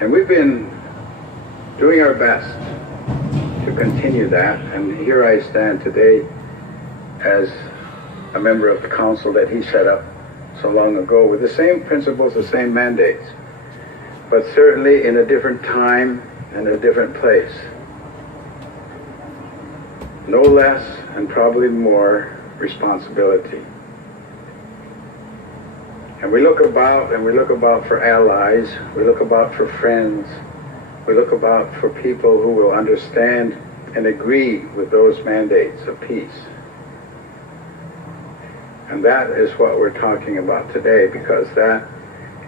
And we've been doing our best to continue that, and here I stand today as a member of the council that he set up so long ago with the same principles, the same mandates, but certainly in a different time and a different place. No less and probably more responsibility. And we look about, and we look about for allies, we look about for friends, we look about for people who will understand and agree with those mandates of peace. And that is what we're talking about today, because that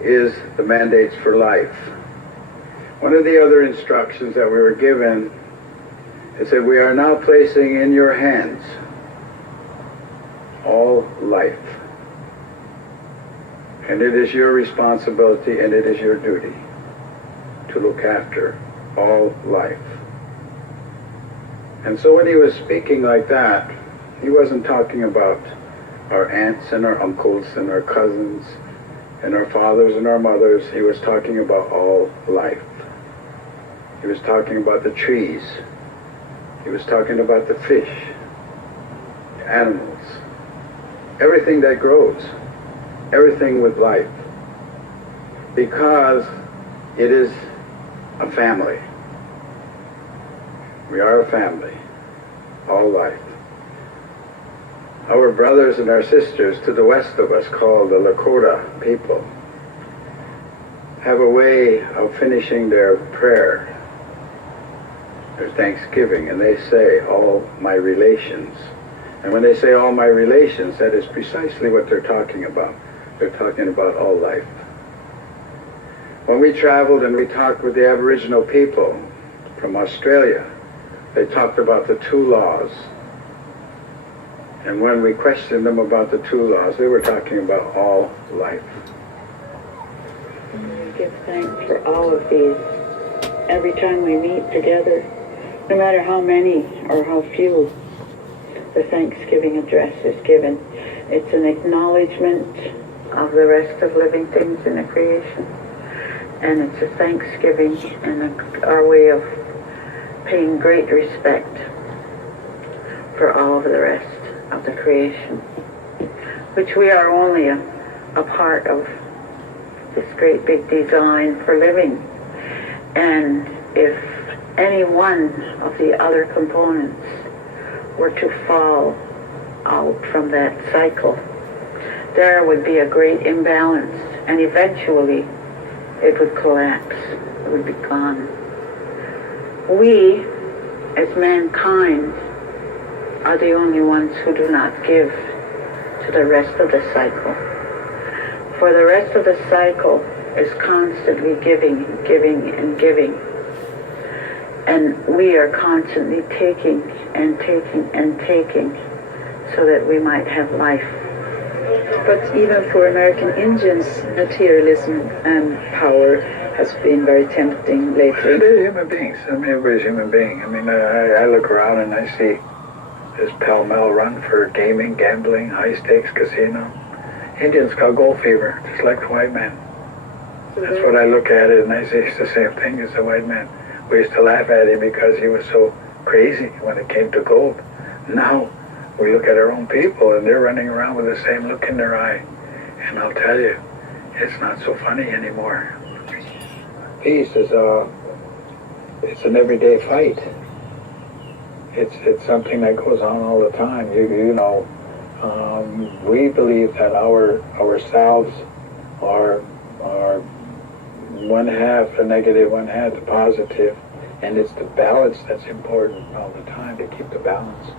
is the mandates for life. One of the other instructions that we were given is that we are now placing in your hands all life. And it is your responsibility and it is your duty to look after all life. And so when he was speaking like that, he wasn't talking about our aunts and our uncles and our cousins and our fathers and our mothers. He was talking about all life. He was talking about the trees. He was talking about the fish, the animals, everything that grows, everything with life, because it is a family. We are a family, all life. Our brothers and our sisters to the west of us, called the Lakota people, have a way of finishing their prayer, their thanksgiving, and they say, all my relations. And when they say all my relations, that is precisely what they're talking about. They're talking about all life. When we traveled and we talked with the Aboriginal people from Australia, they talked about the two laws. And when we questioned them about the two laws, they were talking about all life. We give thanks for all of these. Every time we meet together, no matter how many or how few, the Thanksgiving address is given. It's an acknowledgement of the rest of living things in the creation. And it's a thanksgiving and our way of paying great respect for all of the rest of the creation, which we are only a part of this great big design for living. And if any one of the other components were to fall out from that cycle, there would be a great imbalance, and eventually it would collapse, it would be gone. We, as mankind, are the only ones who do not give to the rest of the cycle. For the rest of the cycle is constantly giving, giving, and giving. And we are constantly taking and taking and taking so that we might have life. But even for American Indians, materialism and power has been very tempting lately. They're human beings. I mean, everybody's a human being. I mean, I look around and I see this pell-mell run for gaming, gambling, high-stakes casino. Indians got gold fever, just like the white man. That's what I look at it, and I say it's the same thing as the white man. We used to laugh at him because he was so crazy when it came to gold. Now, we look at our own people, and they're running around with the same look in their eye. And I'll tell you, it's not so funny anymore. Peace is it's an everyday fight. It's something that goes on all the time. You know, we believe that ourselves are one half the negative, one half the positive, and it's the balance that's important all the time, to keep the balance.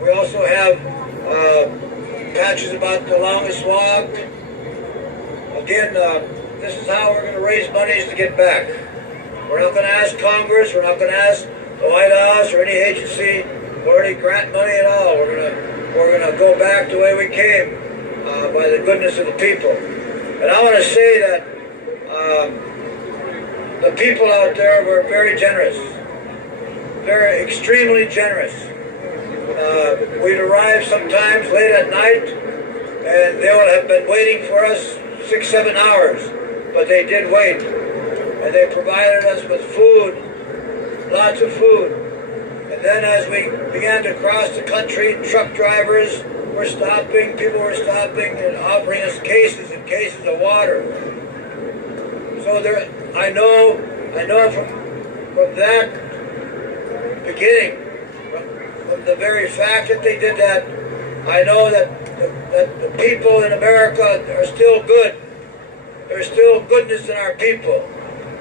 We also have patches about the longest walk. Again, this is how we're going to raise monies to get back. We're not going to ask Congress, we're not going to ask the White House or any agency for any grant money at all. We're going to go back the way we came. by the goodness of the people. And I want to say that the people out there were very generous, very extremely generous. We'd arrive sometimes late at night, and they would have been waiting for us 6-7 hours, but they did wait, and they provided us with food, lots of food. And then as we began to cross the country, truck drivers were stopping, people were stopping and offering us cases and cases of water. So there, I know from that beginning, from the very fact that they did that, I know that the people in America are still good. There's still goodness in our people.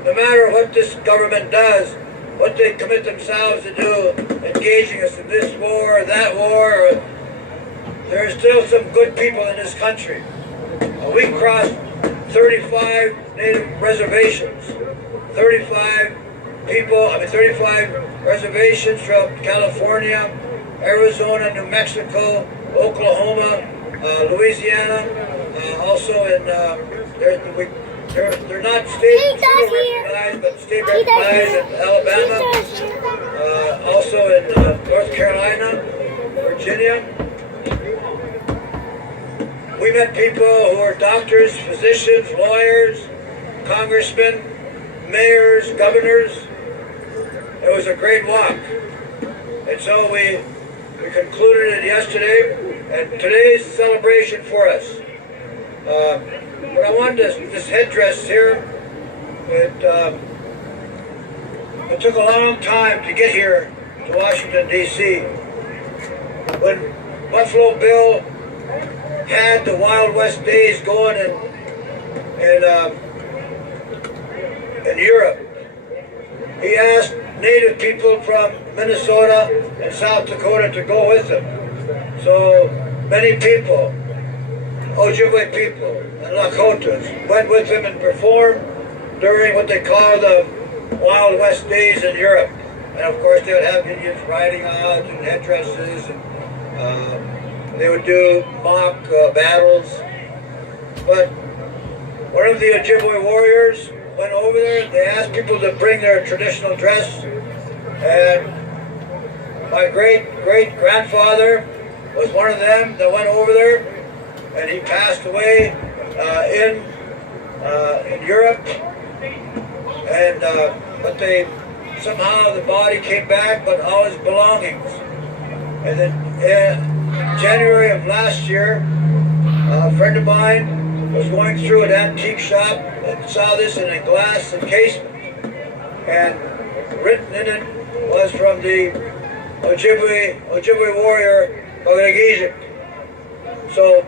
No matter what this government does, what they commit themselves to do, engaging us in this war or that war, there are still some good people in this country. We crossed 35 native reservations, 35 reservations from California, Arizona, New Mexico, Oklahoma, Louisiana, also in, they're not state recognized, but state recognized in Alabama, also in North Carolina, Virginia. We met people who are doctors, physicians, lawyers, congressmen, mayors, governors. It was a great walk. And so we concluded it yesterday, and today's celebration for us. But I wanted this headdress here, it took a long time to get here to Washington, D.C. When Buffalo Bill had the Wild West days going in Europe, he asked Native people from Minnesota and South Dakota to go with him. So many people, Ojibwe people and Lakotas, went with him and performed during what they call the Wild West days in Europe. And of course they would have Indians riding out and headdresses, and they would do mock battles. But one of the Ojibwe warriors went over there. They asked people to bring their traditional dress, and my great-great-grandfather was one of them that went over there, and he passed away in Europe. And but somehow the body came back, but all his belongings. And then in January of last year, a friend of mine was going through an antique shop and saw this in a glass encasement, and written in it was from the Ojibwe warrior Paganagizik. So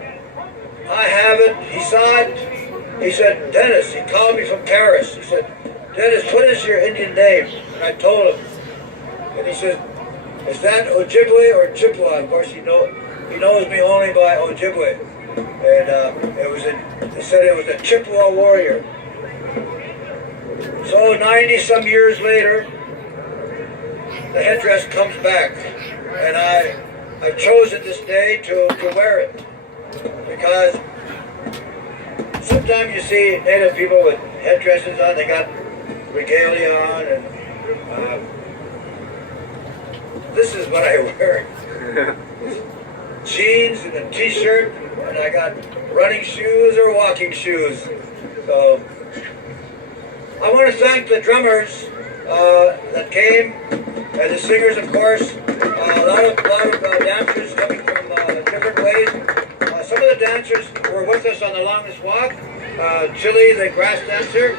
I have it. He saw it. He said, Dennis, he called me from Paris. He said, Dennis, what is your Indian name? And I told him. And he said, is that Ojibwe or Chippewa? Of course, he knows me only by Ojibwe. And they said it was a Chippewa warrior. So 90-some years later, the headdress comes back. And I've chosen this day to wear it. Because sometimes you see Native people with headdresses on, they got regalia on, and this is what I wear. Jeans and a t-shirt, and I got running shoes or walking shoes. So I want to thank the drummers that came, and the singers, of course. A lot of dancers coming from different ways. Some of the dancers were with us on the longest walk. Chili, the grass dancer.